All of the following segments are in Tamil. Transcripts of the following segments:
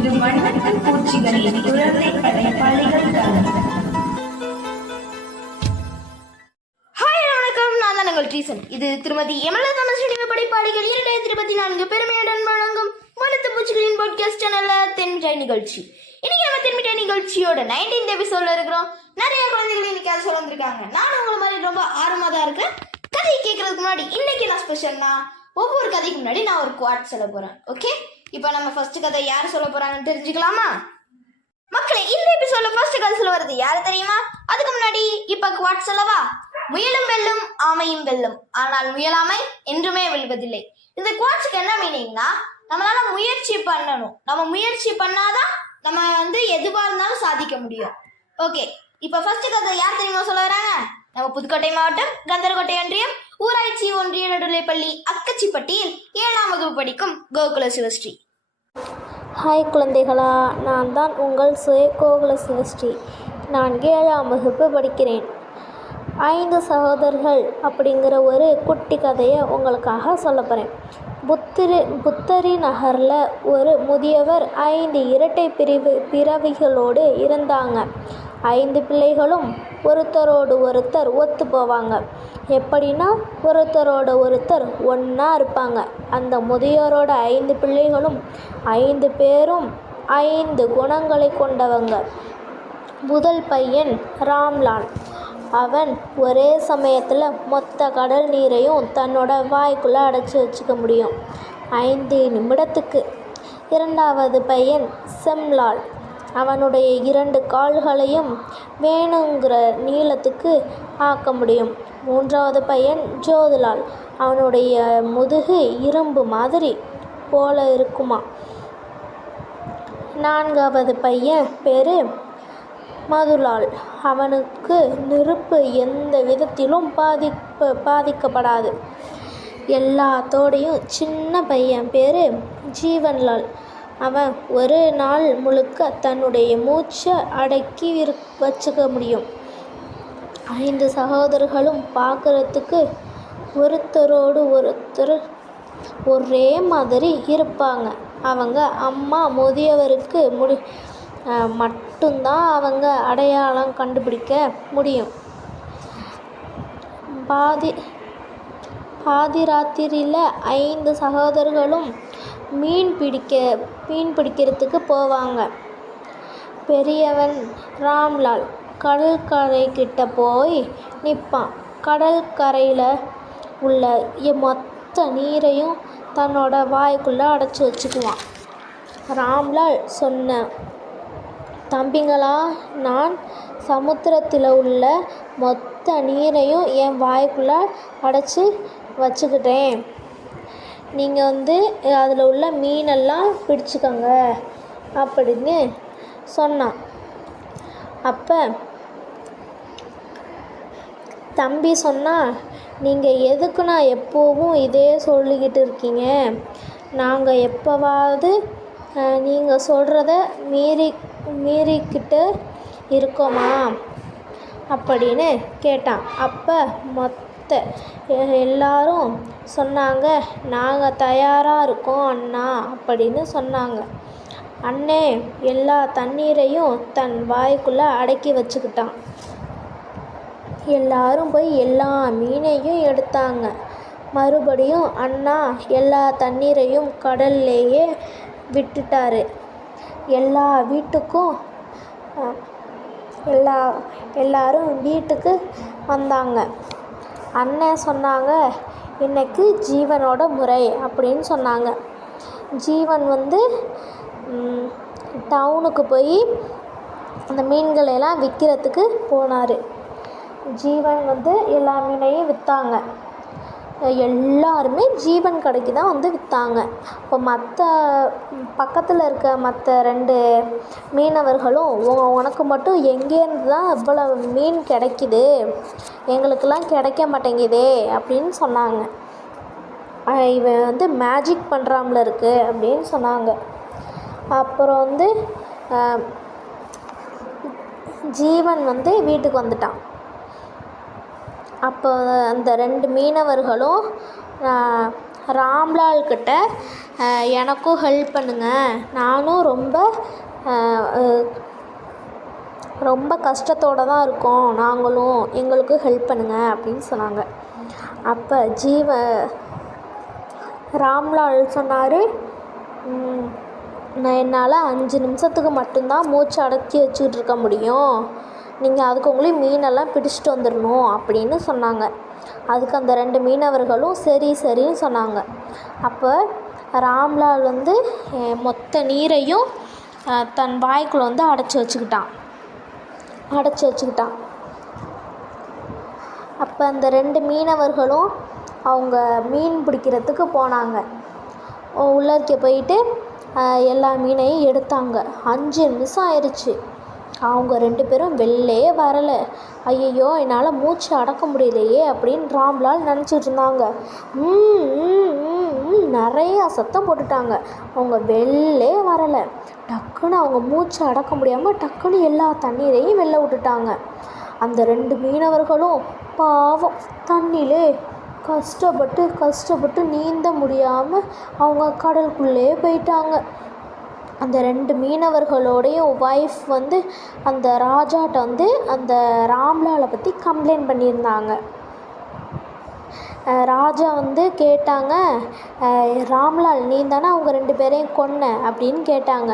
இது மண்வெட்டு பூச்சிகளின் குழந்தை படைப்பாளிகள் காலம் வணக்கம் நான் தான் இது திருமதி எம்எல்ஏ தமிழ் படைப்பாளிகள் இரண்டாயிரத்தி இருபத்தி நான்கு பெருமையுடன் வழங்கும் மனத்து பூச்சிகளின் பாட்காஸ்ட் சேனல்ல தென்மிட்டாய் நிகழ்ச்சி. இன்னைக்கு நம்ம தென்மிட்டாய் நிகழ்ச்சியோட நைன்டீன் எபிசோட்ல இருக்கிறோம். நிறைய குழந்தைகள் இன்னைக்கு அதை சொல்ல வந்திருக்காங்க. நானும் உங்களை மாதிரி ரொம்ப ஆர்வமா தான் இருக்கேன். கதையை கேட்கறதுக்கு முன்னாடி இன்னைக்கு நான் ஸ்பெஷல்னா ஒவ்வொரு கதைக்கு முன்னாடி நான் ஒரு குவாட் சொல்ல போறேன். ஓகே இப்போ நம்ம ஃபர்ஸ்ட் கதை யார் சொல்ல போறாங்கன்னு தெரிஞ்சுக்கலாமா? மக்களே இந்த எபிசோட்ல ஃபர்ஸ்ட் கல்ஸ்ல வருது யாரு தெரியுமா? அதுக்கு முன்னாடி இப்ப குவாட் சொல்லவா? முயலும் வெல்லும் ஆமையும் வெல்லும். ஆனால் முயலாமை என்றுமே வெல்வதில்லை. இந்த குவாட்ஸுக்கு என்ன மீனிங்னா நம்மளால முயற்சி பண்ணணும். நம்ம முயற்சி பண்ணாதான் நம்ம வந்து எதுவா இருந்தாலும் சாதிக்க முடியும். ஓகே இப்ப ஃபர்ஸ்ட் கதை யார் தெரியுமா சொல்ல வராங்க? நம்ம புதுக்கோட்டை மாவட்டம் கந்தர்கோட்டை ஒன்றியம் ஊராட்சி ஒன்றிய நடுநிலைப்பள்ளி பட்டியல் ஏழாம் வகுப்பு படிக்கும் கோகுல சிவஸ்ரீ. ஹாய் குழந்தைகளா நான் தான் உங்கள் சுய கோகுல சிவஸ்ரீ. நான் ஏழாம் வகுப்பு படிக்கிறேன். ஐந்து சகோதரர்கள் அப்படிங்கிற ஒரு குட்டி கதையை உங்களுக்காக சொல்ல போகிறேன் புத்திரி புத்தரி நகரில் ஒரு முதியவர் ஐந்து இரட்டை பிரிவு பிறவிகளோடு இருந்தாங்க. ஐந்து பிள்ளைகளும் ஒருத்தரோடு ஒருத்தர் ஒத்து போவாங்க. எப்படின்னா ஒருத்தரோட ஒருத்தர் ஒன்றா இருப்பாங்க. அந்த முதியோரோட ஐந்து பிள்ளைகளும் ஐந்து பேரும் ஐந்து குணங்களை கொண்டவங்க. முதல் பையன் ராம்லால். அவன் ஒரே சமயத்தில் மொத்த கடல் நீரையும் தன்னோட வாய்க்குள்ளே அடைச்சி வச்சுக்க முடியும். ஐந்து நிமிடத்துக்கு. இரண்டாவது பையன் செம்லால். அவனுடைய இரண்டு கால்களையும் வேணுங்கிற நீளத்துக்கு ஆக்க முடியும். மூன்றாவது பையன் ஜோதிலால். அவனுடைய முதுகு இரும்பு மாதிரி போல இருக்குமா? நான்காவது பையன் பேர் மதுலால். அவனுக்கு நெருப்பு எந்த விதத்திலும் பாதிப்பு பாதிக்கப்படாது. எல்லாத்தோடையும் சின்ன பையன் பேர் ஜீவன்லால். அவன் ஒரு நாள் முழுக்க தன்னுடைய மூச்சை அடக்கி இரு வச்சுக்க முடியும். ஐந்து சகோதரர்களும் பார்க்குறதுக்கு ஒருத்தரோடு ஒருத்தர் ஒரே மாதிரி இருப்பாங்க. அவங்க அம்மா முதியவருக்கு முடி மட்டும்தான் அவங்க அடையாளம் கண்டுபிடிக்க முடியும். பாதி பாதி ராத்திரியில் ஐந்து சகோதரர்களும் மீன் பிடிக்க மீன் பிடிக்கிறதுக்கு போவாங்க. பெரியவன் ராம்லால் கடற்கரை கிட்ட போய் நிற்பான். கடற்கரையில் உள்ள மொத்த நீரையும் தன்னோட வாய்க்குள்ளே அடைச்சி வச்சுக்குவான். ராம்லால் சொன்ன தம்பிங்களா நான் சமுத்திரத்தில் உள்ள மொத்த நீரையும் என் வாய்க்குள்ளே அடைச்சி வச்சுக்கிட்டேன். நீங்கள் வந்து அதில் உள்ள மீனெல்லாம் பிடிச்சிக்கோங்க. அப்படின்னு சொன்னான். அப்போ தம்பி சொன்னால் நீங்கள் எதுக்கு நான் எப்போவும் இதே சொல்லிக்கிட்டு இருக்கீங்க? நாங்கள் எப்போவாவது நீங்கள் சொல்கிறத மீறி மீறிக்கிட்டு இருக்கோமா? அப்படின்னு கேட்டான். அப்போ மொத்த எ- எல்லாரும் சொன்னாங்க நாங்கள் தயாராக இருக்கோம் அண்ணா அப்படின்னு சொன்னாங்க. அண்ணே எல்லா தண்ணீரையும் தன் வாய்க்குள்ளே அடக்கி வச்சுக்கிட்டான். எல்லாரும் போய் எல்லா மீனையும் எடுத்தாங்க. மறுபடியும் அண்ணா எல்லா தண்ணீரையும் கடல்லையே விட்டுட்டாரு. எல்லா வீட்டுக்கும் எல்லா எல்லாரும் வீட்டுக்கு வந்தாங்க. அண்ணன் சொன்னாங்க இன்னைக்கு ஜீவனோட முறை அப்படின்னு சொன்னாங்க. ஜீவன் வந்து டவுனுக்கு போய் அந்த மீன்களை எல்லாம் விற்கிறதுக்கு போனார். ஜீவன் வந்து எல்லா மீனையும் விற்றாங்க எல்லாருமே ஜீவன் கடைக்கு தான் வந்து விற்றாங்க இப்போ மற்ற பக்கத்தில் இருக்க மற்ற ரெண்டு மீனவர்களும் "உ- உனக்கு மட்டும் எங்கேருந்து தான் இவ்வளோ மீன் கிடைக்குது? எங்களுக்கெல்லாம் கிடைக்க மாட்டேங்குதே அப்படின்னு சொன்னாங்க. இவன் வந்து மேஜிக் பண்ணுறாமல இருக்கு அப்படின்னு சொன்னாங்க. அப்புறம் வந்து ஜீவன் வந்து வீட்டுக்கு வந்துட்டான். அப்போ அந்த ரெண்டு மீனவர்களும் ராம்லால் கிட்ட எனக்கும் ஹெல்ப் பண்ணுங்கள் நானும் ரொம்ப ரொம்ப கஷ்டத்தோடு தான் இருக்கோம். நாங்களும் எங்களுக்கு ஹெல்ப் பண்ணுங்கள் அப்படின்னு சொன்னாங்க. அப்போ ஜீவ ராம்லால் சொன்னார் நான் என்னால் அஞ்சு நிமிஷத்துக்கு மட்டும்தான் மூச்சு அடக்கி வச்சுக்கிட்டு இருக்க முடியும். நீங்கள் அதுக்கு உங்களே மீனெல்லாம் பிடிச்சிட்டு வந்துடணும் அப்படின்னு சொன்னாங்க. அதுக்கு அந்த ரெண்டு மீனவர்களும் சரி சரின்னு சொன்னாங்க. அப்போ ராம்லால் வந்து மொத்த நீரையும் தன் வாய்க்குள்ள வந்து அடைச்சி வச்சுக்கிட்டான். அடைச்சி வச்சுக்கிட்டான். அப்போ அந்த ரெண்டு மீனவர்களும் அவங்க மீன் பிடிக்கிறதுக்கு போனாங்க. உள்ளே போயிட்டு எல்லா மீனையும் எடுத்தாங்க. அஞ்சு நிமிஷம் ஆயிடுச்சு அவங்க ரெண்டு பேரும் வெளிலே வரலை. ஐயையோ என்னால் மூச்சு அடக்க முடியலையே அப்படின்னு ராம்லால் நினச்சிட்டு இருந்தாங்க. ம், நிறையா சத்தம் போட்டுட்டாங்க. அவங்க வெளிலே வரலை. டக்குன்னு அவங்க மூச்சு அடக்க முடியாமல் டக்குன்னு எல்லா தண்ணீரையும் வெளில விட்டுட்டாங்க. அந்த ரெண்டு மீனவர்களும் பாவம் தண்ணியிலே கஷ்டப்பட்டு கஷ்டப்பட்டு நீந்த முடியாமல் அவங்க கடலுக்குள்ளே போயிட்டாங்க. அந்த ரெண்டு மீனவர்களோடைய ஒய்ஃப் வந்து அந்த ராஜாட்ட வந்து அந்த ராம்லாலை பற்றி கம்ப்ளைண்ட் பண்ணியிருந்தாங்க. ராஜா வந்து கேட்டாங்க ராம்லால் நீ தானே அவங்க ரெண்டு பேரையும் கொன்ன? அப்படின்னு கேட்டாங்க.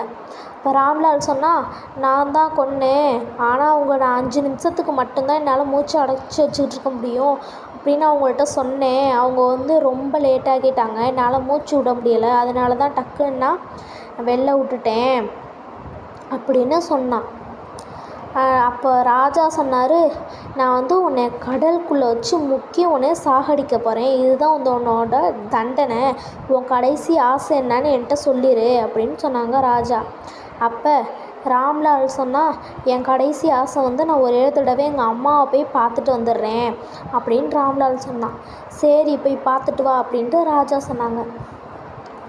இப்போ ராம்லால் சொன்னால் நான் தான் கொன்னேன். ஆனால் அவங்க நான் அஞ்சு நிமிஷத்துக்கு மட்டும்தான் என்னால் மூச்சு அடைச்சி வச்சுக்கிட்டு இருக்க முடியும். அப்படின்னு அவங்கள்ட்ட சொன்னேன். அவங்க வந்து ரொம்ப லேட்டாகிட்டாங்க என்னால் மூச்சு விட முடியலை. அதனால தான் டக்குன்னு வெளில விட்டுட்டேன் அப்படின்னு சொன்னான். அப்போ ராஜா சொன்னார் நான் வந்து உன்னை கடலுக்குள்ளே வச்சு முக்கி உன்னை சாகடிக்க போகிறேன் இதுதான் வந்து உன்னோட தண்டனை. உன் கடைசி ஆசை என்னன்னு என்கிட்ட சொல்லிடு அப்படின்னு சொன்னாங்க ராஜா. அப்போ ராம்லால் சொன்னால் என் கடைசி ஆசை வந்து நான் ஒரே தடவை எங்கள் அம்மாவை போய் பார்த்துட்டு வந்துடுறேன் அப்படின்னு ராம்லால் சொன்னான். சரி போய் பார்த்துட்டு வா அப்படின்ட்டு ராஜா சொன்னாங்க.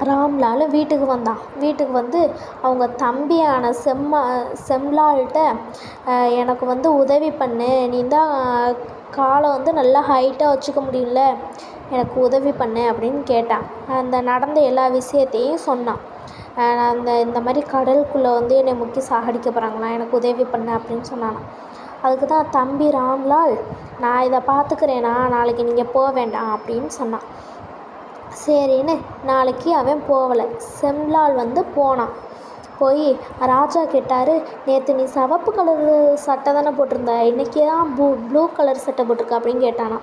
ராம்லால் வீட்டுக்கு வந்தான். வீட்டுக்கு வந்து அவங்க தம்பியான செம்ம செம்லால்கிட்ட எனக்கு வந்து உதவி பண்ணு. நீ தான் காலை வந்து நல்லா ஹைட்டாக வச்சுக்க முடியல எனக்கு உதவி பண்ணு அப்படின்னு கேட்டான். அந்த நடந்த எல்லா விஷயத்தையும் சொன்னான். நான் அந்த இந்த மாதிரி கடலுக்குள்ளே வந்து என்னை முக்கி சாகடிக்க போகிறாங்களாம் எனக்கு உதவி பண்ணு அப்படின்னு சொன்னான் அதுக்கு தான் தம்பி ராம்லால் நான் இதை பார்த்துக்கிறேனா? நாளைக்கு நீங்கள் போக வேண்டாம் அப்படின்னு சொன்னான். சரின்னு நாளைக்கு அவன் போகலை செம்லால் வந்து போனான். போய் ராஜா கேட்டார் நேற்று நீ சிவப்பு கலர் சட்டை தானே போட்டிருந்த? இன்றைக்கி தான் ப்ளூ ப்ளூ கலர் சட்டை போட்டிருக்க? அப்படின்னு கேட்டானா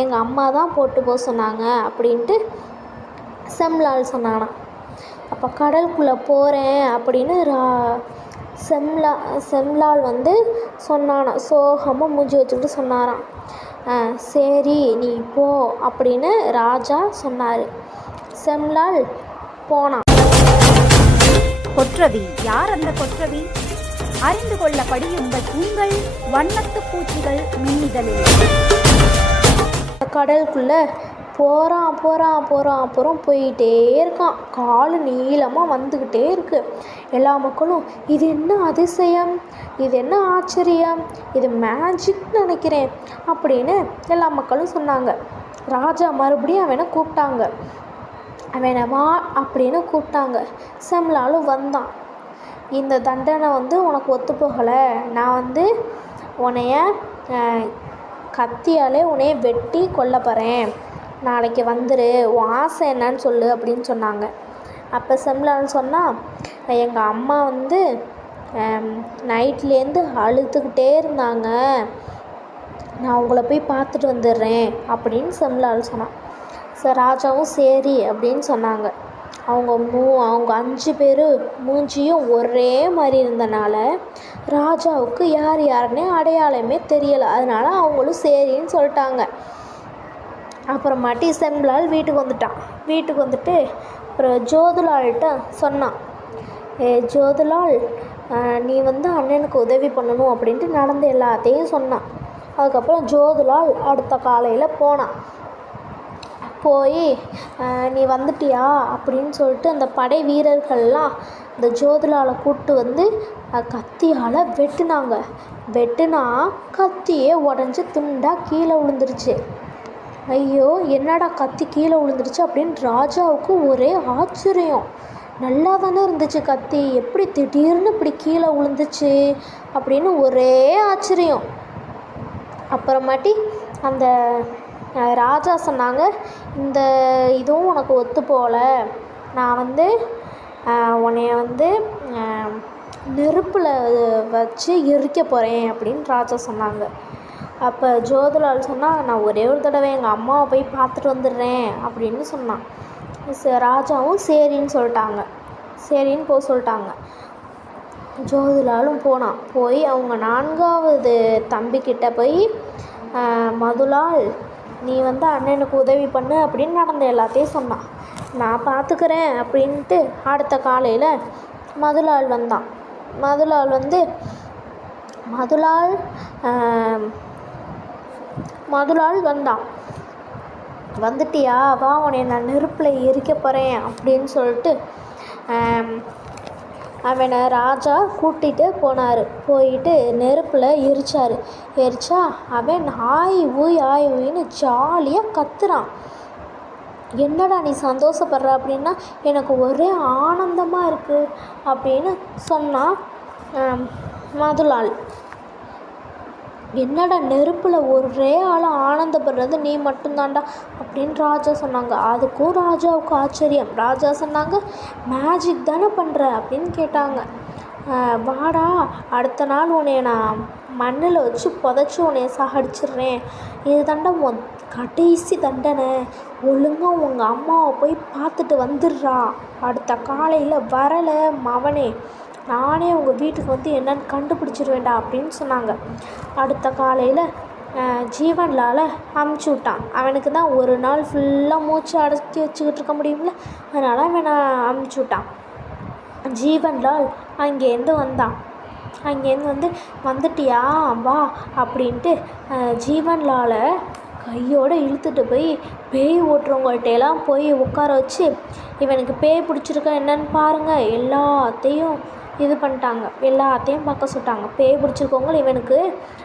எங்கள் அம்மா தான் போட்டு போக சொன்னாங்க அப்படின்ட்டு செம்லால் சொன்னானா அப்போ கடலுக்குள்ளே போகிறேன் அப்படின்னு ரா செம்லா செம்லால் வந்து சொன்னானாம். சோகமாக மூஞ்சி வச்சுக்கிட்டு சொன்னாராம். சரி நீ போ அப்படின்னு ராஜா சொன்னார். செம்லால் போனான். கொற்றவி யார் அந்த கொற்றவி? அறிந்து கொள்ள படியுங்கள் உங்கள் வண்ணத்து பூச்சிகள் மின்னிதழில். கடலுக்குள்ளே போகிறான் போகிறான் போகிறான் அப்புறம் போயிட்டே இருக்கான். கால் நீளமாக வந்துக்கிட்டே இருக்கு. எல்லா மக்களும் இது என்ன அதிசயம்? இது என்ன ஆச்சரியம்? இது மேஜிக்னு நினைக்கிறேன். அப்படின்னு எல்லா மக்களும் சொன்னாங்க. ராஜா மறுபடியும் அவனை கூப்பிட்டாங்க. அவனை வா அப்படின்னு கூப்பிட்டாங்க. செம்லாலும் வந்தான். இந்த தண்டனை வந்து உனக்கு ஒத்து போகலை. நான் வந்து உன்னைய கத்தியாலே உன்னைய வெட்டி கொல்ல போகிறேன் நாளைக்கு வந்துரு உன் ஆசை என்னன்னு சொல்லு அப்படின்னு சொன்னாங்க. அப்போ செம்லான்னு சொன்னால் எங்கள் அம்மா வந்து நைட்லேருந்து அழுதுகிட்டே இருந்தாங்க. நான் உங்களை போய் பார்த்துட்டு வந்துடுறேன் அப்படின்னு செம்லால் சொன்னான். சார் ராஜாவும் சரி அப்படின்னு சொன்னாங்க. அவங்க மூ அவங்க அஞ்சு பேர் மூஞ்சியும் ஒரே மாதிரி இருந்தனால ராஜாவுக்கு யார் யாருன்னே அடையாளமே தெரியலை. அதனால அவங்களும் சரின்னு சொல்லிட்டாங்க. அப்புறமாட்டி செம்பிளால் வீட்டுக்கு வந்துட்டான். வீட்டுக்கு வந்துட்டு அப்புறம் ஜோதுலால்கிட்ட சொன்னான். ஏ ஜோதுலால் நீ வந்து அண்ணனுக்கு உதவி பண்ணணும் அப்படின்ட்டு நடந்த எல்லாத்தையும் சொன்னான். அதுக்கப்புறம் ஜோதுலால் அடுத்த காலையில் போனான். போய் நீ வந்துட்டியா? அப்படின்னு சொல்லிட்டு அந்த படை வீரர்கள்லாம் இந்த ஜோதுலாவை கூப்பிட்டு வந்து கத்தியால் வெட்டினாங்க. வெட்டுனா கத்தியே உடஞ்சி துண்டாக கீழே விழுந்துருச்சு. ஐயோ என்னடா கத்தி கீழே விழுந்துருச்சு அப்படின்னு ராஜாவுக்கு ஒரே ஆச்சரியம். நல்லா தானே இருந்துச்சு கத்தி. எப்படி திடீர்னு இப்படி கீழே விழுந்துச்சு அப்படின்னு ஒரே ஆச்சரியம். அப்புறமாட்டி அந்த ராஜா சொன்னாங்க இந்த இதுவும் உனக்கு ஒத்து போகல நான் வந்து அஹ், உன்னைய வந்து நெருப்பில் வச்சு எரிக்க போகிறேன் அப்படின்னு ராஜா சொன்னாங்க. அப்போ ஜோதிலால் சொன்னால் நான் ஒரே ஒரு தடவை எங்கள் அம்மாவை போய் பார்த்துட்டு வந்துடுறேன் அப்படின்னு சொன்னான். ச- ராஜாவும் சரின்னு சொல்லிட்டாங்க. சரின்னு போக சொல்லிட்டாங்க. ஜோதிலாலும் போனான். போய் அவங்க நான்காவது தம்பிக்கிட்ட போய் மதுலால் நீ வந்து அண்ணனுக்கு உதவி பண்ணு அப்படின்னு நடந்த எல்லாத்தையும் சொன்னான். நான் பார்த்துக்கிறேன் அப்படின்ட்டு அடுத்த காலையில் மதுலால் வந்தான். மதுலால் வந்து மதுலால் ஆஹ், வந்தான் வந்துட்டியா? வா உன்னை நான் நெருப்பில் எரிக்க போகிறேன் அப்படின்னு சொல்லிட்டு அவனை ராஜா கூட்டிகிட்டு போனார். போயிட்டு நெருப்பில் எரிச்சார். எரிச்சா அவன் ஆய் ஊய் ஆய் ஊயின்னு ஜாலியாக கத்துறான். என்னடா நீ சந்தோஷப்படுற? அப்படின்னா எனக்கு ஒரே ஆனந்தமாக இருக்குது அப்படின்னு சொன்னான் ஆம், மதுலால். என்னடா நெருப்பில் ஒரே ஆளாக ஆனந்தப்படுறது? நீ மட்டும்தான்டா அப்படின்னு ராஜா சொன்னாங்க. அதுக்கும் ராஜாவுக்கும் ஆச்சரியம். ராஜா சொன்னாங்க மேஜிக் தானே பண்ணுற அப்படின்னு கேட்டாங்க. வாடா அடுத்த நாள் உன்னைய நான் மண்ணில் வச்சு புதைச்சி உன்னைய சாகடிச்சிடுறேன். இது தண்டை உன் கடைசி தண்டனை. ஒழுங்காக உங்கள் அம்மாவை போய் பார்த்துட்டு வந்துடுறா. அடுத்த காலையில் வரலை மவனே. நானே உங்கள் வீட்டுக்கு வந்து என்னென்னு கண்டுபிடிச்சிருவேண்டா அப்படின்னு சொன்னாங்க. அடுத்த காலையில் ஜீவன்லால் அமுச்சு விட்டான். அவனுக்கு தான் ஒரு நாள் ஃபுல்லாக மூச்சு அடக்கி வச்சுக்கிட்டு இருக்க முடியும்ல? அதனால் அவனை அமுச்சு விட்டான். ஜீவன்லால் அங்கேருந்து வந்தான். அங்கேருந்து வந்து வந்துட்டியா? வா அப்படின்ட்டு அஹ், ஜீவன்லாலை கையோடு இழுத்துட்டு போய் பேய் ஓட்டுறவங்கள்ட்ட எல்லாம் போய் உட்கார வச்சு இவனுக்கு பேய் பிடிச்சிருக்கா என்னன்னு பாருங்கள் எல்லாத்தையும் இது பண்ணிட்டாங்க. எல்லாத்தையும் பார்க்க சொல்லிட்டாங்க. பேய் பிடிச்சிருக்கவங்க இவனுக்கு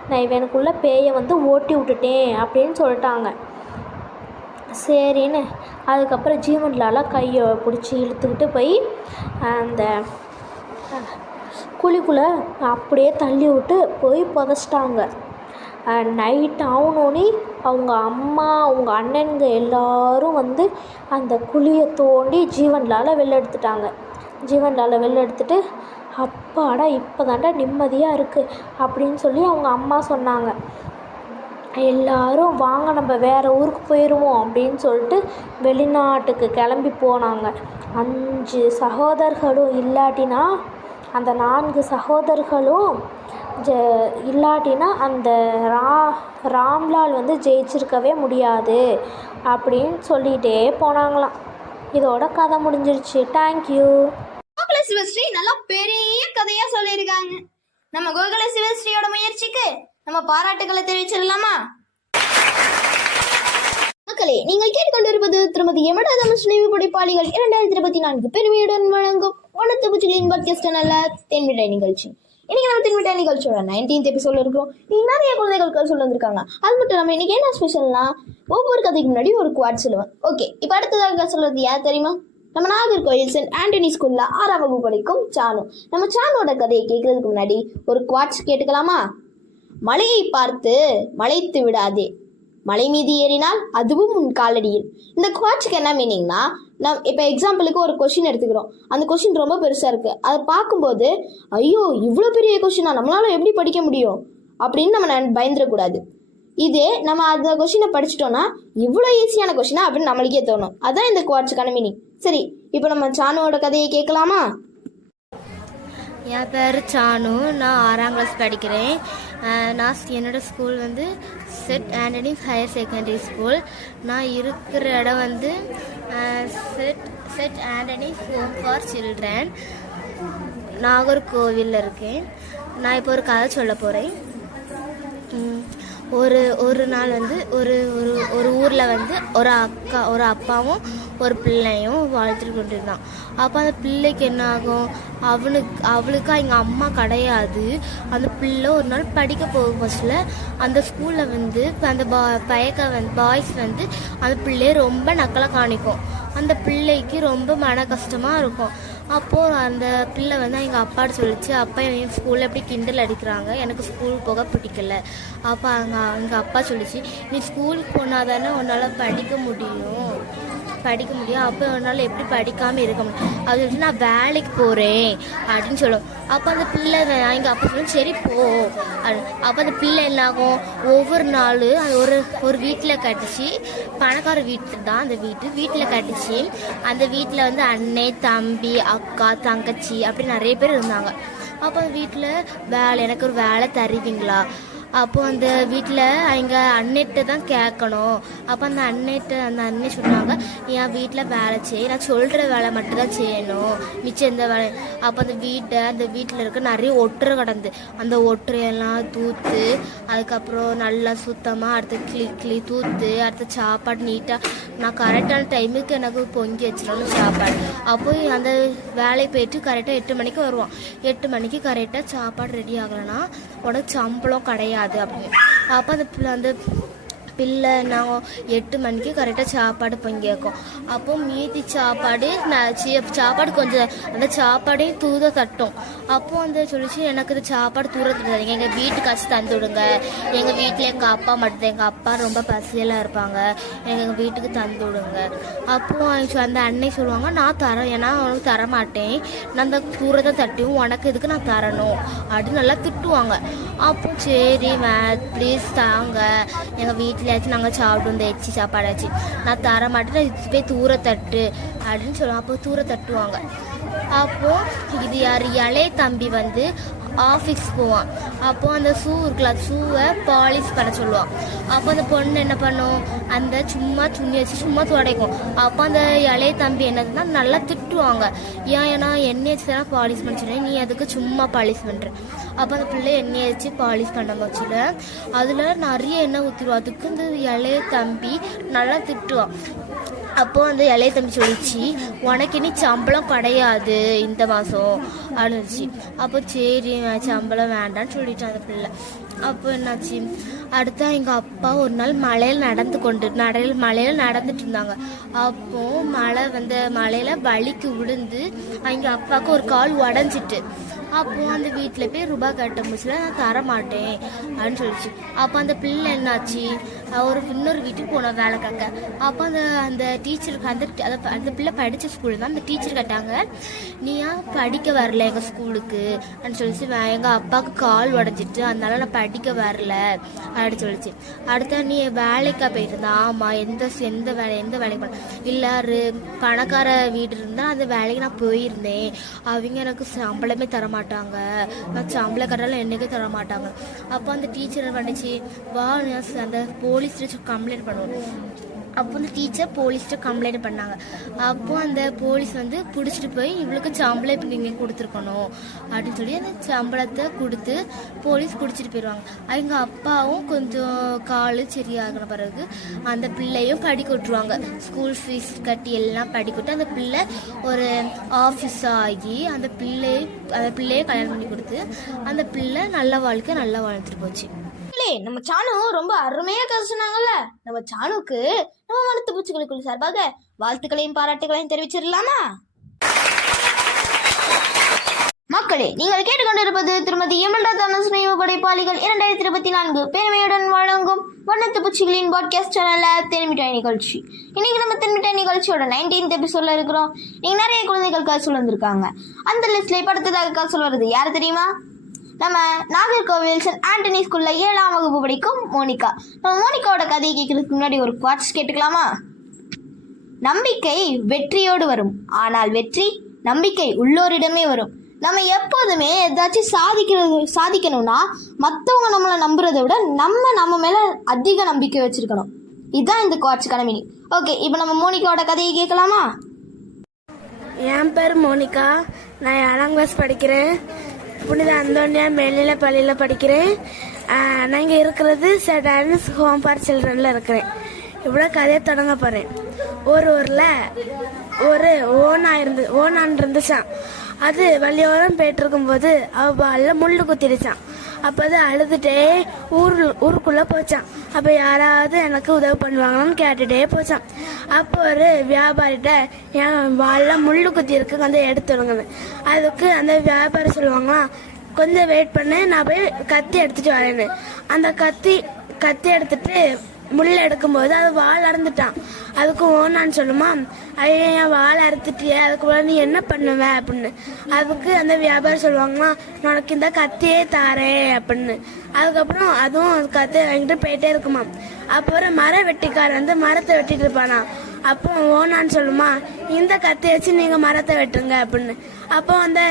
நான் இவனுக்குள்ள பேயை வந்து ஓட்டி விட்டுட்டேன் அப்படின்னு சொல்லிட்டாங்க. சரின்னு அதுக்கப்புறம் ஜீவன்லால கையை பிடிச்சி இழுத்துக்கிட்டு போய் அந்த குழிக்குள்ளே அப்படியே தள்ளி விட்டு போய் புதைச்சிட்டாங்க. நைட் ஆகணுன்னே அவங்க அம்மா அவங்க அண்ணனுங்க எல்லாரும் வந்து அந்த குழியை தோண்டி ஜீவன்லால் வெளில எடுத்துட்டாங்க. ஜீவன்லால் வெளில எடுத்துட்டு அப்பாடா இப்போ தாண்டா நிம்மதியாக இருக்குது அப்படின்னு சொல்லி அவங்க அம்மா சொன்னாங்க. எல்லாரும் வாங்க நம்ம வேறு ஊருக்கு போயிடுவோம் அப்படின்னு சொல்லிட்டு வெளிநாட்டுக்கு கிளம்பி போனாங்க. அஞ்சு சகோதரர்களும் இல்லாட்டினா அந்த நான்கு சகோதரர்களும் ஜ இல்லாட்டினா அந்த ரா ராம்லால் வந்து ஜெயிச்சிருக்கவே முடியாது அப்படின்னு சொல்லிகிட்டே போனாங்களாம். இதோட கதை முடிஞ்சிருச்சு. தேங்க்யூ சிவஸ்ரீ நல்லா பெரிய கதையா சொல்லியிருக்காங்க. நம்ம கோகுல சிவஸ்ரீயோட முயற்சிக்கு நம்ம பாராட்டுகளை தெரிவிச்சிடலாமா? மக்களே நீங்கள் கேட்டுக்கொண்டிருப்பது திருமதி எமடா தமிழ் நினைவு படைப்பாளிகள் இரண்டாயிரத்தி இருபத்தி நான்கு பெருமையுடன் வழங்கும் வனத்து பூச்சிகளின் பாட்காஸ்ட் நல்ல தென்மிட்டை நிகழ்ச்சி. இன்னைக்கு நம்ம தென்மிட்டை நிகழ்ச்சியோட நைன்டீன்த் எபிசோட இருக்கிறோம். இன்னைக்கு நிறைய குழந்தைகளுக்கு கதை சொல்ல வந்திருக்காங்க. அது மட்டும் இல்லாமல் இன்னைக்கு என்ன ஸ்பெஷல்னா ஒவ்வொரு கதைக்கு முன்னாடி ஒரு குவாட் சொல்லுவேன். ஓகே இப்போ அடுத்ததாக சொல்றது யார் தெரியுமா? நம்ம நாகர்கோயில் சென்ட் ஆண்டனி ஸ்கூல்ல ஆறாம் வகுப்பு படிக்கும் சானு. நம்ம சானோட கதையை கேட்கறதுக்கு முன்னாடி ஒரு குவாட்ஸ் கேட்டுக்கலாமா? மலையை பார்த்து மலைத்து விடாதே. மலை மீது ஏறினால் அதுவும் உன் காலடியில். இந்த குவாட்சுக்கு என்ன மீனிங்னா நம் இப்போ எக்ஸாம்பிளுக்கு ஒரு கொஷின் எடுத்துக்கிறோம். அந்த கொஷின் ரொம்ப பெருசாக இருக்குது அதை பார்க்கும்போது ஐயோ இவ்வளோ பெரிய கொஷினா நம்மளால எப்படி படிக்க முடியும்? அப்படின்னு நம்ம பயந்துடக்கூடாது. இதே நம்ம அந்த கொஷினை படிச்சிட்டோம்னா இவ்வளோ ஈஸியான கொஷினா அப்படின்னு நம்மளுக்கே தோணும். அதான் இந்த குவாட்சுக்கான மீனிங் சரி இப்போ நம்ம சானுவோட கதையை கேட்கலாமா? என் பேர் சானு. நான் ஆறாம் கிளாஸ் படிக்கிறேன். நான் என்னோடய ஸ்கூல் வந்து Saint Antony higher secondary school நான் இருக்கிற இடம் வந்து Saint Saint Antony home for children நாகர்கோவிலில் இருக்கேன். நான் இப்போ ஒரு கதை சொல்ல போகிறேன் ஒரு ஒரு நாள் வந்து ஒரு ஒரு ஒரு ஊரில் வந்து ஒரு அக்கா ஒரு அப்பாவும் ஒரு பிள்ளையும் வாழ்த்துட்டு கொண்டிருந்தான். அப்போ அந்த பிள்ளைக்கு என்ன ஆகும்? அவனுக்கு அவளுக்கா எங்கள் அம்மா கிடையாது. அந்த பிள்ளை ஒரு நாள் படிக்க போகும் பஸ்ஸில் அந்த ஸ்கூலில் வந்து அந்த பா பயக்க வந்து பாய்ஸ் வந்து அந்த பிள்ளைய ரொம்ப நக்கலாக காணிக்கும். அந்த பிள்ளைக்கு ரொம்ப மன கஷ்டமாக இருக்கும். அப்போது அந்த பிள்ளை வந்து எங்கள் அப்பாட்ட சொல்லிச்சு அப்பா என் ஸ்கூலில் எப்படி கிண்டல் அடிக்கிறாங்க? எனக்கு ஸ்கூல் போக பிடிக்கல. அப்போ அங்கே எங்கள் அப்பா சொல்லிச்சு நீ ஸ்கூலுக்கு போனால் தானே உன்னால் படிக்க முடியும். படிக்க முடியும். அப்போ என்னால் எப்படி படிக்காமல் இருக்க முடியும்? அது சொல்லிட்டு நான் வேலைக்கு போகிறேன் அப்படின்னு சொல்லும். அப்போ அந்த பிள்ளை எங்கள் அப்பா சொல்லும் சரி போ. அப்போ அந்த பிள்ளை என்ன ஆகும் ஒவ்வொரு நாள் அது ஒரு ஒரு வீட்டில் கட்டிச்சு. பணக்கார வீட்டு தான் அந்த வீட்டு வீட்டில் கட்டிச்சு. அந்த வீட்டில் வந்து அண்ணே தம்பி அக்கா தங்கச்சி அப்படி நிறைய பேர் இருந்தாங்க. அப்போ அந்த வீட்டில் வேலை எனக்கு ஒரு வேலை தருவீங்களா? அப்போ அந்த வீட்டில் எங்கள் அண்ணிட்ட தான் கேட்கணும் அப்போ அந்த அண்ணிட்ட அந்த அண்ணி சொன்னாங்க என் வீட்டில் வேலை செய். நான் சொல்கிற வேலை மட்டும் தான் செய்யணும். மிச்சம் எந்த வேலை அப்போ அந்த வீட்டை அந்த வீட்டில் இருக்க நிறைய ஒற்றை கிடந்து. அந்த ஒற்றையெல்லாம் தூத்து அதுக்கப்புறம் நல்லா சுத்தமாக அடுத்து கிளி கிளி தூத்து அடுத்து சாப்பாடு நீட்டாக நான் கரெக்டான டைமுக்கு எனக்கு பொங்கி வச்சிடணும் சாப்பாடு. அப்போ அந்த வேலைக்கு போயிட்டு கரெக்டாக எட்டு மணிக்கு வருவான். எட்டு மணிக்கு கரெக்டாக சாப்பாடு ரெடி ஆகலைன்னா உனக்கு சம்பளம் கிடையாது. அப்படின்னு. அப்போ அந்த பிள்ளை அந்த பிள்ளை நாங்கள் எட்டு மணிக்கு கரெக்டாக சாப்பாடு பொங்கி அப்போ மீதி சாப்பாடு நான் சாப்பாடு கொஞ்சம் அந்த சாப்பாடையும் தூத தட்டும். அப்போ வந்து சொல்லிச்சு எனக்கு இந்த சாப்பாடு தூர தட்டுறீங்க எங்கள் வீட்டுக்காச்சும் தந்து விடுங்க. எங்கள் வீட்டில் எங்கள் அப்பா மட்டும் எங்கள் அப்பா ரொம்ப பசியெல்லாம் இருப்பாங்க. எங்கள் வீட்டுக்கு தந்து விடுங்க. அப்போ அந்த அன்னை சொல்லுவாங்க நான் தரேன். ஏன்னா உனக்கு தர மாட்டேன் நான் அந்த தூரத்தை தட்டியும் உனக்கு இதுக்கு நான் தரணும். அப்படின்னு நல்லா திட்டுவாங்க. அப்போ சரி மே ப்ளீஸ் தாங்க. எங்கள் வீட்டிலேயாச்சும் நாங்கள் சாப்பிடுவோம் இந்த எச்சி சாப்பாடாச்சு நான் தர மாட்டேன் இது போய் தூர தட்டு அப்படின்னு சொல்லுவோம் அப்போ தூர தட்டுவாங்க அப்போ இது யார் இளைய தம்பி வந்து ஆஃபீஸ் போவான். அப்போ அந்த ஷூ இருக்குல்ல ஷூவை பாலிஷ் பண்ண சொல்லுவான். அப்போ அந்த பொண்ணு என்ன பண்ணும்? அந்த சும்மா துணி வச்சு சும்மா துடைக்கும். அப்போ அந்த இளைய தம்பி என்னதுன்னா நல்லா திட்டுவாங்க. ஏன் ஏன்னா எண்ணெய் வச்சு தானே பாலிஷ் பண்ண நீ அதுக்கு சும்மா பாலிஷ் பண்ணுற அப்போ அந்த பிள்ளை எண்ணெய் வச்சு பாலிஷ் பண்ண வச்சுல அதில் நிறைய எண்ணெய் ஊற்றிடுவோம் அதுக்கு இந்த இளைய தம்பி நல்லா திட்டுவான் அப்போ வந்து இளைய தம்பி சொல்லிச்சு உனக்கு இனி சம்பளம் கிடையாது இந்த மாதம் அப்படின்னுச்சு அப்போ சரி சம்பளம் வேண்டாம்னு சொல்லிட்டான் அந்த பிள்ளை. அப்போ என்னாச்சு? அடுத்தா எங்கள் அப்பா ஒரு நாள் மலையில் நடந்து கொண்டு நடையில் மலையில் நடந்துட்டு இருந்தாங்க. அப்போ மழை வந்து மலையில் வலிக்கு விழுந்து எங்கள் அப்பாவுக்கு ஒரு கால் உடஞ்சிட்டு அப்போ அந்த வீட்டில் போய் ரூபாய் கட்ட முடியல நான் தர மாட்டேன் அப்படின்னு சொல்லிச்சு. அப்போ அந்த பிள்ளை என்னாச்சு? ஒரு இன்னொரு வீட்டுக்கு போனோம் வேலை கேட்க அப்போ அந்த அந்த டீச்சருக்கு அந்த அந்த பிள்ளை படித்த ஸ்கூல் தான் அந்த டீச்சர் கேட்டாங்க நீ ஏன் படிக்க வரல எங்கள் ஸ்கூலுக்கு அப்படின்னு சொல்லிச்சு. எங்கள் அப்பாவுக்கு கால் உடஞ்சிட்டு அதனால நான் படிக்க வரல அப்படின்னு சொல்லிச்சு. அடுத்த நீ வேலைக்கா போயிட்டு இருந்தா ஆமாம் எந்த எந்த வேலை எந்த வேலைக்கு பண்ண இல்லை பணக்கார வீடு இருந்தால் அந்த வேலைக்கு நான் போயிருந்தேன். அவங்க எனக்கு சம்பளமே தர மாட்டாங்க. நான் கட்டாலும் என்னைக்கே தர மாட்டாங்க. அப்போ அந்த டீச்சர் என்ன வா அந்த போலீஸ் கம்ப்ளைண்ட் பண்ணுவோம் அப்போ அந்த டீச்சர் போலீஸ்கிட்ட கம்ப்ளைண்ட் பண்ணாங்க. அப்போ அந்த போலீஸ் வந்து பிடிச்சிட்டு போய் இவளுக்கு சம்பளம் இப்போ நீங்கள் கொடுத்துருக்கணும். அப்படின்னு சொல்லி அந்த சம்பளத்தை கொடுத்து போலீஸ் பிடிச்சிட்டு போயிடுவாங்க அவங்க அப்பாவும் கொஞ்சம் கால் சரியாகின பிறகு அந்த பிள்ளையும் படிக்க விட்டுருவாங்க. ஸ்கூல் ஃபீஸ் கட்டி எல்லாம் படிக்க விட்டு அந்த பிள்ளை ஒரு ஆஃபீஸ் ஆகி அந்த பிள்ளை அந்த பிள்ளையை கல்யாணம் பண்ணி கொடுத்து அந்த பிள்ளை நல்ல வாழ்க்கை நல்லா வாழ்ந்துட்டு போச்சு. மக்களே, நம்ம சானு ரொம்ப அருமையா கதை சொன்னாங்கல்ல. நம்ம சாணுக்கு நம்ம மனத்து பூச்சிகளுக்குள் சார்பாக வாழ்த்துக்களையும் பாராட்டுகளையும் தெரிவிச்சிடலாமா? மக்களே நீங்கள் கேட்டுக்கொண்டிருப்பது திருமதி எமல்டா தாமஸ் நினைவு படைப்பாளிகள் இரண்டாயிரத்தி இருபத்தி நான்கு பெருமையுடன் வழங்கும் வண்ணத்து பூச்சிகளின் பாட்காஸ்ட் சேனல்ல தென்மிட்டாய் நிகழ்ச்சி. இன்னைக்கு நம்ம தென்மிட்டாய் நிகழ்ச்சியோட நைன்டீன்த் எபிசோட்ல இருக்கிறோம். நீங்க நிறைய குழந்தைகள் காசு வந்திருக்காங்க. அந்த லிஸ்ட்ல படுத்ததாக காசு வருது யார் தெரியுமா? நம்ம நாகர்கோவில் சென்ட் ஆண்டனி ஸ்கூல்ல ஏழாம் வகுப்பு படிக்கும் மோனிகா. நம்ம மோனிகாவோட கதையை கேட்கறதுக்கு முன்னாடி ஒரு குவாட்ஸ் கேட்டுக்கலாமா? நம்பிக்கை வெற்றியோடு வரும். ஆனால் வெற்றி நம்பிக்கை உள்ளோரிடமே வரும். நம்ம எப்போதுமே ஏதாச்சும் சாதிக்கிறது சாதிக்கணும்னா மற்றவங்க நம்மளை நம்புறதை விட நம்ம நம்ம மேல அதிக நம்பிக்கை வச்சிருக்கணும். இதுதான் இந்த குவாட்ஸ்க்கான மீனிங் ஓகே இப்போ நம்ம மோனிகாவோட கதையை கேட்கலாமா? என் பேர் மோனிகா. நான் ஏழாம் கிளாஸ் படிக்கிறேன். புனித அந்தோனியா மேல்நிலை பள்ளியில் படிக்கிறேன். நான் இங்கே இருக்கிறது செட் ஆனஸ் ஹோம் ஃபார் சில்ட்ரனில் இருக்கிறேன். இவ்வளோ கதையை தொடங்க போகிறேன் ஒரு ஊரில் ஒரு ஓனா இருந்து ஓனான் இருந்துச்சான் அது வழியோரம் போயிட்டு இருக்கும்போது அவள் முள்ளு குத்திடுச்சான் அப்போ அழுதுட்டே ஊர் ஊருக்குள்ளே போச்சான். அப்போ யாராவது எனக்கு உதவி பண்ணுவாங்கன்னு கேட்டுட்டே போச்சான். அப்போ ஒரு வியாபாரிகிட்ட என் வால்ல முள்ளு குத்தி இருக்கு கொஞ்சம் எடுத்துடுங்கன்னு அதுக்கு அந்த வியாபாரி சொல்லுவாங்களாம் கொஞ்சம் வெயிட் பண்ணு நான் போய் கத்தி எடுத்துட்டு வரேன்னு. அந்த கத்தி கத்தி எடுத்துட்டு முள் எடுக்கும்போது அது வால் அறந்துட்டான். அதுக்கு ஓனான்னு சொல்லுமா ஐயோ என் வால் அறுத்துட்டியே அதுக்கு நீ என்ன பண்ணுவ? அப்படின்னு. அதுக்கு அந்த வியாபாரி சொல்லுவாங்களா உனக்கு இந்த கத்தியே தாரேன் அப்படின்னு. அதுக்கப்புறம் அதுவும் கத்தி வாங்கிட்டு போயிட்டே இருக்குமா. அப்புறம் மர வெட்டிக்காரன் வந்து மரத்தை வெட்டிட்டு இருப்பானா. அப்போ ஓனான்னு சொல்லுமா இந்த கத்தி வச்சு நீங்க மரத்தை வெட்டுங்க அப்படின்னு. அப்போ அந்த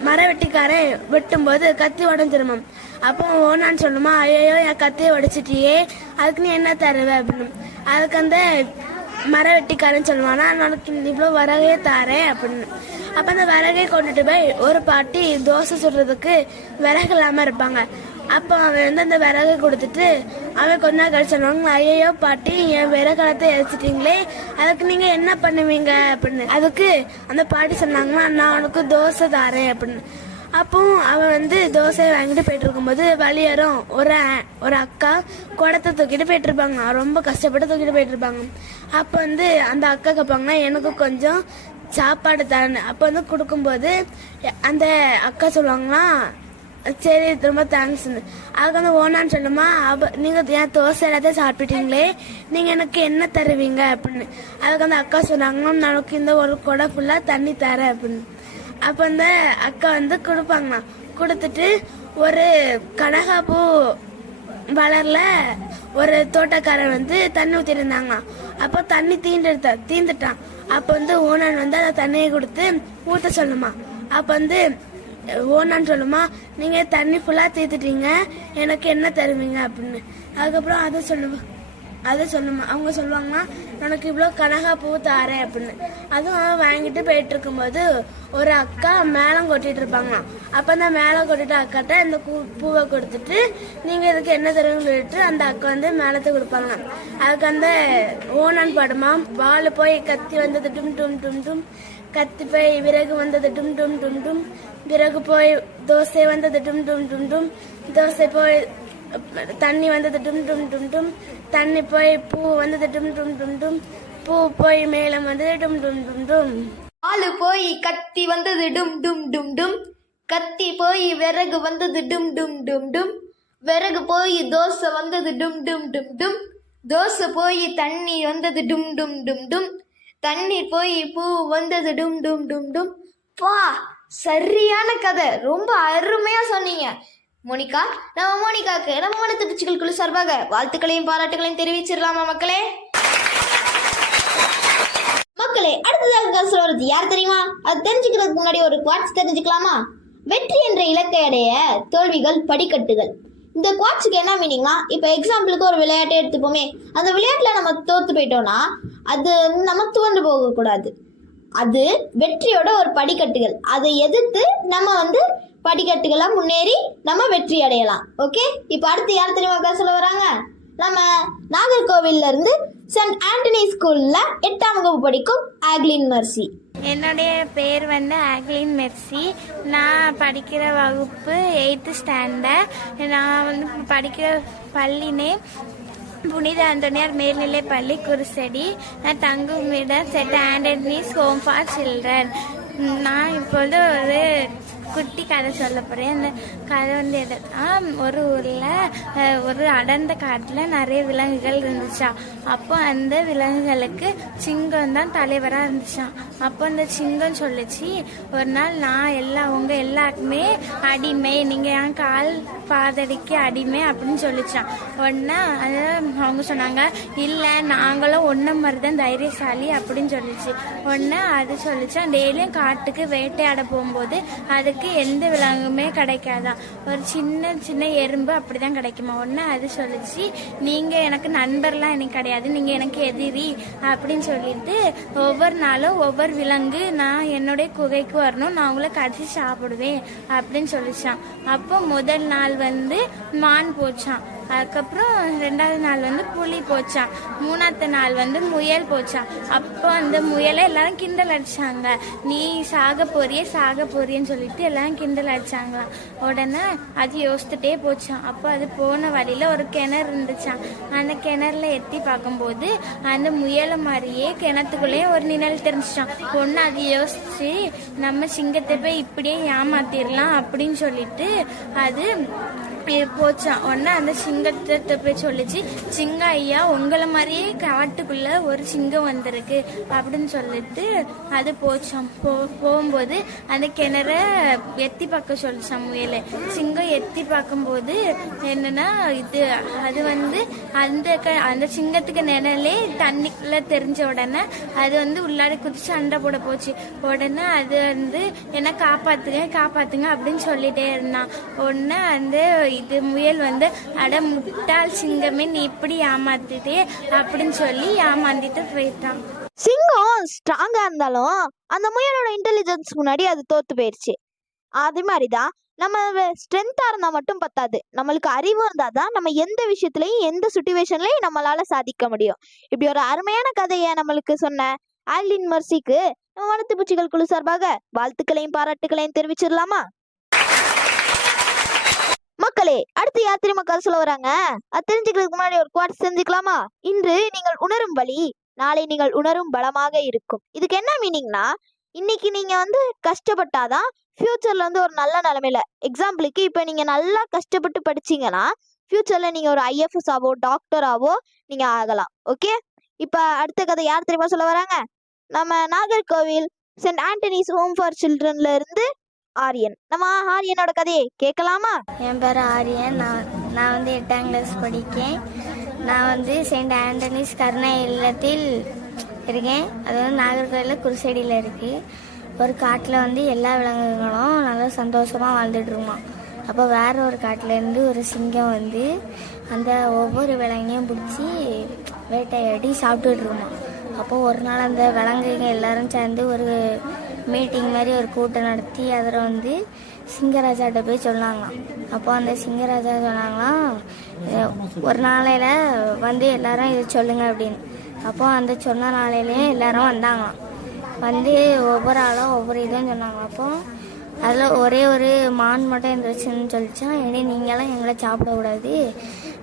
மர வெட்டிக்காரன் வெட்டும்போது கத்தி உடஞ்சிருமாம். அப்போ ஓனான்னு சொல்லுமா ஐயோ என் கத்தையை உடைச்சிட்டியே அதுக்கு நீ என்ன தருவ? அப்படின்னு. அதுக்கு அந்த மர வெட்டிக்காரன் சொல்லுவானா உனக்கு இவ்வளோ வரகையே தாரேன் அப்படின்னு. அப்போ அந்த விறகை கொண்டுட்டு போய் ஒரு பாட்டி தோசை சுடுறதுக்கு விறகு இல்லாமல் இருப்பாங்க. அப்போ அவன் வந்து அந்த விறகு கொடுத்துட்டு அவன் கொஞ்ச நாள் கழிச்சு சொல்லுவாங்க ஐயோ பாட்டி என் விறகலத்தை எரிச்சிட்டிங்களே அதுக்கு நீங்கள் என்ன பண்ணுவீங்க? அப்படின்னு. அதுக்கு அந்த பாட்டி சொன்னாங்கன்னா நான் உனக்கு தோசை தாரேன் அப்படின்னு. அப்போ அவன் வந்து தோசை வாங்கிட்டு போயிட்டு இருக்கும்போது வழியரும் ஒரு ஒரு அக்கா குடத்தை தூக்கிட்டு போயிட்டு இருப்பாங்க ரொம்ப கஷ்டப்பட்டு தூக்கிட்டு போயிட்டு இருப்பாங்க அப்போ வந்து அந்த அக்கா கேட்பாங்கன்னா எனக்கு கொஞ்சம் சாப்பாடு தரேன் அப்போ வந்து கொடுக்கும்போது அந்த அக்கா சொல்லுவாங்கன்னா சரி ரொம்ப தேங்க்ஸ் அதுக்கு வந்து ஓனான்னு சொல்லுமா. அப்ப நீங்கள் என் தோசை எல்லாத்தையும் சாப்பிட்டீங்களே நீங்கள் எனக்கு என்ன தருவீங்க? அப்படின்னு. அதுக்கு வந்து அக்கா சொன்னாங்க நமக்கு இந்த ஒரு குடம் ஃபுல்லாக தண்ணி தரேன். அப்படின்னு. அப்ப அந்த அக்கா வந்து கொடுப்பாங்களாம். கொடுத்துட்டு ஒரு கனகாப்பூ வளர்ல ஒரு தோட்டக்காரன் வந்து தண்ணி ஊற்றிட்டு இருந்தாங்களாம் அப்போ தண்ணி தீண்டு தீந்துட்டான். அப்போ வந்து ஓனான் வந்து அந்த தண்ணியை கொடுத்து ஊற்ற சொல்லுமா. அப்போ வந்து ஓனான்னு சொல்லுமா நீங்கள் தண்ணி ஃபுல்லாக தீர்த்துட்டீங்க எனக்கு என்ன தருவீங்க? அப்படின்னு. அதுக்கப்புறம் அதை சொல்லுவேன் அதை சொல்லுமா அவங்க சொல்லுவாங்கன்னா உனக்கு இவ்வளோ கனகா பூ தாரேன் அப்படின்னு. அதுவும் அவன் வாங்கிட்டு போயிட்டு இருக்கும்போது ஒரு அக்கா மேளம் கொட்டிட்டு இருப்பாங்களாம் அப்போ அந்த மேளம் கொட்டிட்டு அக்காட்ட இந்த பூ- பூவை கொடுத்துட்டு நீங்கள் இதுக்கு என்ன தருவீங்கன்னு சொல்லிட்டு அந்த அக்கா வந்து மேளத்தை கொடுப்பாங்களாம் அதுக்கு அந்த ஓனான் படமா பால் போய் கத்தி வந்தது டும் டும் டும் டும். கத்தி போய் விறகு வந்தது டும் டும் டும் டும். விறகு போய் தோசை வந்தது டும் டும் டும் டும். தோசை போய் தண்ணி வந்தது டும் டும் டும் டும் தண்ணி போய் பூ வந்தது டும் டும் டும் டும் பூ போய் மேலம் வந்தது டும் டும் டும் டும் ஆளு போய் கத்தி வந்தது டும் டும் டும் டும் கத்தி போய் விறகு வந்தது டும் டும் டும் டும் விறகு போய் தோசை வந்தது டும் டும் டும் டும் தோசை போய் தண்ணி வந்தது டும் டும் டும் டும் தண்ணி போய் பூ வந்தது டும் டும் டும் டும் பா சரியான கதை ரொம்ப அருமையா சொன்னீங்க மோனிகா நம்ம மோனிகாக்கு நம்ம மனத்து பிச்சுக்கள் குழு சார்பாக வாழ்த்துக்களையும் பாராட்டுகளையும் தெரிவிச்சிடலாமா மக்களே? மக்களே அடுத்ததாக கதை சொல்றது யார் தெரியுமா? அது தெரிஞ்சுக்கிறதுக்கு முன்னாடி ஒரு குவாட்ஸ் தெரிஞ்சுக்கலாமா? வெற்றி என்ற இலக்கை அடைய தோல்விகள் படிக்கட்டுகள். இந்த குவாட்ஸுக்கு என்ன மீனிங்னா இப்போ எக்ஸாம்பிளுக்கு ஒரு விளையாட்டை எடுத்துப்போமே. அந்த விளையாட்டில் நம்ம தோற்று போயிட்டோம்னா அது நம்ம துவண்டு போகக்கூடாது. அது வெற்றியோட ஒரு படிக்கட்டுகள். அதை எதிர்த்து நம்ம வந்து படிக்கட்டுகளாக முன்னேறி நம்ம வெற்றி அடையலாம். ஓகே இப்போ அடுத்து யார் தெரியுமா பேச சொல்ல வராங்க? நம்ம நாகர்கோவில்ல இருந்து சென்ட் ஆண்டனி ஸ்கூல்ல எட்டாம் வகுப்பு படிக்கும் ஆக்லின் மர்சி. என்னுடைய பேர் வந்து ஆக்லின் மெர்சி. நான் படிக்கிற வகுப்பு எயித்து ஸ்டாண்டர்ட். நான் வந்து படிக்கிற பள்ளினே புனித அந்தோனியார் மேல்நிலை பள்ளி குருசடி. நான் தங்கும் இடம் Saint Antony's home for children. நான் இப்பொழுது ஒரு குட்டி கதை சொல்ல போகிறேன் அந்த கதை வந்து எதுனா ஒரு ஊரில் ஒரு அடர்ந்த காட்டில் நிறைய விலங்குகள் இருந்துச்சா? அப்போ அந்த விலங்குகளுக்கு சிங்கம் தான் தலைவராக இருந்துச்சான் அப்போ அந்த சிங்கம் சொல்லுச்சு ஒரு நாள் நான் எல்லா உங்கள் எல்லாருக்குமே அடிமை நீங்கள் என் கால் பாதடிக்கு அடிமை அப்படின்னு சொல்லிச்சான் உடனே அவங்க சொன்னாங்க இல்லை நாங்களும் ஒன்றை மாதிரி தான் தைரியசாலி அப்படின்னு சொல்லிச்சு. உடனே அது சொல்லிச்சான் டெய்லியும் காட்டுக்கு வேட்டையாட போகும்போது அதுக்கு எந்த விலங்குமே கிடைக்காதான் ஒரு சின்ன சின்ன எறும்பு அப்படி தான் கிடைக்குமா? உடனே அது சொல்லிச்சு. நீங்கள் எனக்கு நண்பர்லாம் எனக்கு கிடையாது. நீங்கள் எனக்கு எதிரி அப்படின்னு சொல்லிட்டு ஒவ்வொரு நாளும் ஒவ்வொரு விலங்கு நான் என்னுடைய குகைக்கு வரணும். நான் உங்களை கடிச்சு சாப்பிடுவேன் அப்படின்னு சொல்லிச்சான். அப்போ முதல் நாள் வந்து மான் போச்சான். அதுக்கப்புறம் ரெண்டாவது நாள் வந்து புலி போச்சான் மூணாவது நாள் வந்து முயல் போச்சான் அப்போ அந்த முயலை எல்லாரும் கிண்டல் அடிச்சாங்க. நீ சாக போறியே சாக போறியன்னு சொல்லிட்டு எல்லாரும் கிண்டல் அடிச்சாங்களாம் உடனே அது யோசிச்சுட்டே போச்சான் அப்போ அது போன வழியில ஒரு கிணறு இருந்துச்சான் அந்த கிணறுல எத்தி பார்க்கும்போது அந்த முயலை மாதிரியே கிணத்துக்குள்ளேயே ஒரு நிழல் தெரிஞ்சிச்சான் ஒன்று அது யோசிச்சு நம்ம சிங்கத்தை போய் இப்படியே ஏமாத்திடலாம் அப்படின்னு சொல்லிட்டு அது போச்சான் உடனே அந்த சிங்கத்தை போய் சொல்லிச்சு சிங்க ஐயா உங்களை மாதிரியே காட்டுக்குள்ள ஒரு சிங்கம் வந்திருக்கு அப்படின்னு சொல்லிட்டு அது போச்சான் போ போகும்போது அந்த கிணற எத்தி பார்க்க சொல்லிச்சான் முயலை. சிங்கம் எத்தி பார்க்கும்போது என்னன்னா இது அது வந்து அந்த க- அந்த சிங்கத்துக்கு நிழலே தண்ணிக்குள்ள தெரிஞ்ச உடனே அது வந்து உள்ளாடி குதிச்சு சண்டை போட போச்சு. உடனே அது வந்து என்ன காப்பாத்துங்க காப்பாத்துங்க அப்படின்னு சொல்லிட்டே இருந்தான். உடனே அந்த இது முயல் வந்து அட முட்டாள் சிங்கமே நீ இப்படி ஏமாத்திட்டே அப்படின்னு சொல்லி ஏமாந்திட்டு போயிட்டான். சிங்கம் ஸ்ட்ராங்கா இருந்தாலும் அந்த முயலோட இன்டெலிஜென்ஸ் முன்னாடி அது தோத்து போயிடுச்சு அதே மாதிரிதான் நம்ம ஸ்ட்ரென்த்தா இருந்தா மட்டும் பத்தாது. நம்மளுக்கு அறிவு இருந்தாதான் நம்ம எந்த விஷயத்துலயும் எந்த சுச்சுவேஷன்லயும் நம்மளால சாதிக்க முடியும். இப்படி ஒரு அருமையான கதையை நம்மளுக்கு சொன்ன ஆல்லின் மர்சிக்கு நம்ம வனத்து பூச்சிகள் குழு சார்பாக வாழ்த்துக்களையும் பாராட்டுகளையும் தெரிவிச்சிடலாமா? மக்களே அடுத்து யார் தெரியுமா கதை சொல்ல வராங்க? அது தெரிஞ்சுக்கிறதுக்கு முன்னாடி ஒரு குவாட் செஞ்சுக்கலாமா இன்று நீங்கள் உணரும் வழி நாளை நீங்கள் உணரும் பலமாக இருக்கும். இதுக்கு என்ன மீனிங்னா இன்னைக்கு நீங்க வந்து கஷ்டப்பட்டாதான் ஃபியூச்சர்ல வந்து ஒரு நல்ல நிலைமையில எக்ஸாம்பிளுக்கு இப்போ நீங்க நல்லா கஷ்டப்பட்டு படிச்சீங்கன்னா ஃபியூச்சர்ல நீங்க ஒரு ஐஎஃப்எஸ் ஆவோ டாக்டர் ஆவோ நீங்க ஆகலாம். ஓகே இப்போ அடுத்த கதை யார் தெரியுமா சொல்ல வராங்க? நம்ம Nagercoil Saint Antony's home for சில்ட்ரன்ல இருந்து ஆரியன். நம்ம ஆரியனோட கதையை கேட்கலாமா? என் பேர் ஆரியன். நான் நான் வந்து எட்டாம் கிளாஸ் படிக்கேன். நான் வந்து செயின்ட் ஆண்டனிஸ் கருணை இல்லத்தில் இருக்கேன். அது வந்து நாகர்கோவிலில் குருசடியில் இருக்குது ஒரு காட்டில் வந்து எல்லா விலங்குகளும் நல்லா சந்தோஷமாக வாழ்ந்துட்டு அப்போ வேற ஒரு காட்டிலேருந்து ஒரு சிங்கம் வந்து அந்த ஒவ்வொரு விலங்கையும் பிடிச்சி வேட்டையாடி சாப்பிட்டுட்டு இருந்தோம் அப்போ ஒரு நாள் அந்த விலங்குங்க எல்லாரும் சேர்ந்து ஒரு மீட்டிங் மாதிரி ஒரு கூட்டம் நடத்தி அதில் வந்து சிங்கராஜாட்ட போய் சொன்னாங்களாம். அப்போ அந்த சிங்கராஜா சொன்னாங்களாம் ஒரு நாளையில் வந்து எல்லாரும் இதை சொல்லுங்க அப்படின்னு. அப்போ அந்த சொன்ன நாளையிலேயே எல்லாரும் வந்தாங்களாம். வந்து ஒவ்வொரு ஆளும் ஒவ்வொரு இதுவும் சொன்னாங்க. அப்போ அதில் ஒரே ஒரு மான் மட்டும் இருந்துச்சுன்னு சொல்லிச்சான் இனி நீங்களாம் எங்களை சாப்பிடக்கூடாது.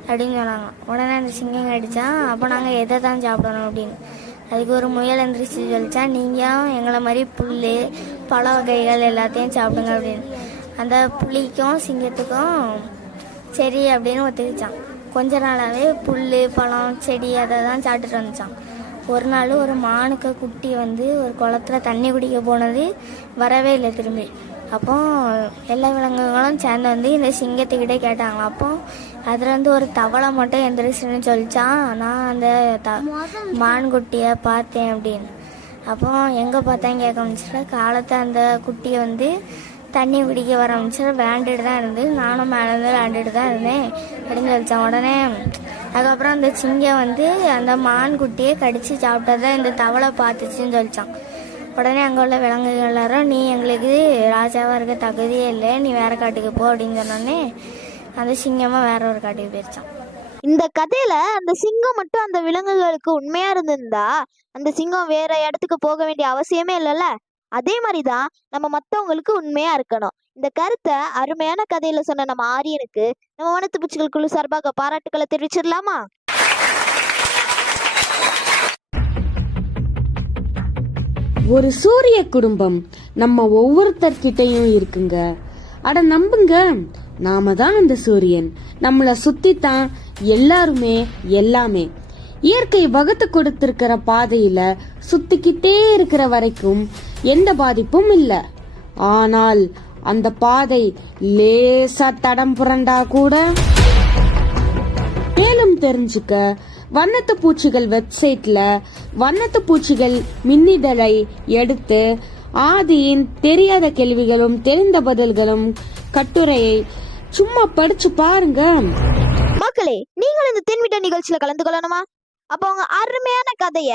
அப்படின்னு சொன்னாங்க. உடனே அந்த சிங்கம் கடிச்சான் அப்போ நாங்கள் எதை தான் சாப்பிடணும் அப்படின்னு. அதுக்கு ஒரு முயல் எந்திரிச்சு சொல்லிச்சா நீங்கள் எங்களை மாதிரி புல் பழ வகைகள் எல்லாத்தையும் சாப்பிடுங்க அப்படின்னு. அந்த புளிக்கும் சிங்கத்துக்கும் சரி அப்படின்னு ஒத்துக்கிச்சான். கொஞ்ச நாளாகவே புல் பழம் செடி அதை தான் சாப்பிட்டுட்டு வந்துச்சான். ஒரு நாள் ஒரு மானுக்கு குட்டி வந்து ஒரு குளத்துல தண்ணி குடிக்க போனது வரவே இல்லை திரும்பி. அப்போ எல்லா விலங்குகளும் சேர்ந்து வந்து இந்த சிங்கத்துக்கிட்டே கேட்டாங்களாம். அப்போ அதில் வந்து ஒரு தவளை மட்டும் எந்திரிச்சுன்னு சொல்லிச்சான் நான் அந்த த மான்குட்டியை பார்த்தேன் அப்படின்னு. அப்போ எங்கே பார்த்தேன் கேட்க ஆரம்பிச்சிட்ட காலத்தை அந்த குட்டியை வந்து தண்ணி பிடிக்க வர ஆரம்பிச்சு விளையாண்டுட்டு தான் இருந்து நானும் மேலே இருந்து விளையாண்டுட்டு தான் இருந்தேன் அப்படின்னு சொல்லிச்சான் உடனே அதுக்கப்புறம் அந்த சிங்கம் வந்து அந்த மான் குட்டியை கடிச்சு சாப்பிட்டதை இந்த தவளை பார்த்துச்சுன்னு சொல்லிச்சான். உடனே அங்கே உள்ள விலங்குகள் எல்லாரும் நீ எங்களுக்கு ராஜாவாக இருக்க தகுதியே இல்லை. நீ வேற காட்டுக்கு போ அப்படின்னு சொன்னோடனே அந்த சிங்கமாக வேற ஒரு காட்டுக்கு போயிடுச்சான் இந்த கதையில அந்த சிங்கம் மட்டும் அந்த விலங்குகளுக்கு உண்மையா இருந்திருந்தா அந்த சிங்கம் வேற இடத்துக்கு போக வேண்டிய அவசியமே இல்லைல்ல? அதே மாதிரிதான் நம்ம மத்தவங்களுக்கு உண்மையா இருக்கணும். இந்த கருத்தை அருமையான கதையில சொன்ன நம்ம ஆரியனுக்கு நம்ம வனத்து பூச்சிகள் குழு சார்பாக பாராட்டுக்களை தெரிவிச்சிடலாமா? ஒரு சூரிய குடும்பம் நம்ம ஒவ்வொருத்தர்கிட்டயும் இருக்குங்க. அட நம்புங்க நாம தான் அந்த சூரியன். நம்மள சுத்தி தான் எல்லாருமே எல்லாமே. இயற்கை வகுத்து கொடுத்திருக்கிற பாதையில சுத்திக்கிட்டே இருக்கிற வரைக்கும் எந்த பாதிப்பும் இல்ல. ஆனால் அந்த பாதை லேசா தடம் புரண்டா கூட. மேலும் தெரிஞ்சுக்க வண்ணத்து பூச்சிகள் வெப்சைட்ல வண்ணத்து பூச்சிகள் மின்னிதழை எடுத்து ஆதியின் தெரியாத கேள்விகளும் தெரிந்த பதில்களும் கட்டுரையை சும்மா படிச்சு பாருங்க. மக்களே நீங்கள் இந்த தென்விட்ட நிகழ்ச்சியில கலந்து கொள்ளணுமா? அப்போ உங்க அருமையான கதைய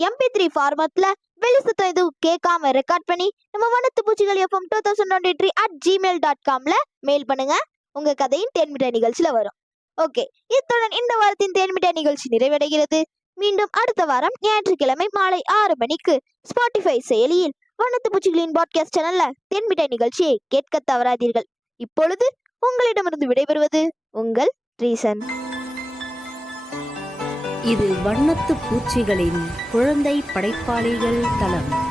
எம்பி த்ரீ ஃபார்மட்ல வெளி சுத்தம் எதுவும் கேட்காம ரெக்கார்ட் பண்ணி நம்ம வனத்து பூச்சிகள் FM two thousand twenty three at Gmail dot காம்ல mail பண்ணுங்க. உங்க கதையும் தேன்மிட்டாய் நிகழ்ச்சியில வரும். ஓகே இத்துடன் இந்த வாரத்தின் தேன்மிட்டாய் நிகழ்ச்சி நிறைவடைகிறது. மீண்டும் அடுத்த வாரம் ஞாயிற்றுக்கிழமை மாலை ஆறு மணிக்கு ஸ்பாட்டிஃபை செயலியில் வண்ணத்து பூச்சிகளின் பாட்காஸ்ட் சேனல்ல தென்மிட்டாய் நிகழ்ச்சியை கேட்க தவறாதீர்கள். இப்பொழுது உங்களிடமிருந்து விடைபெறுவது உங்கள் ரீசன். இது வண்ணத்து பூச்சிகளின் குழந்தை படைப்பாளிகள் தளம்.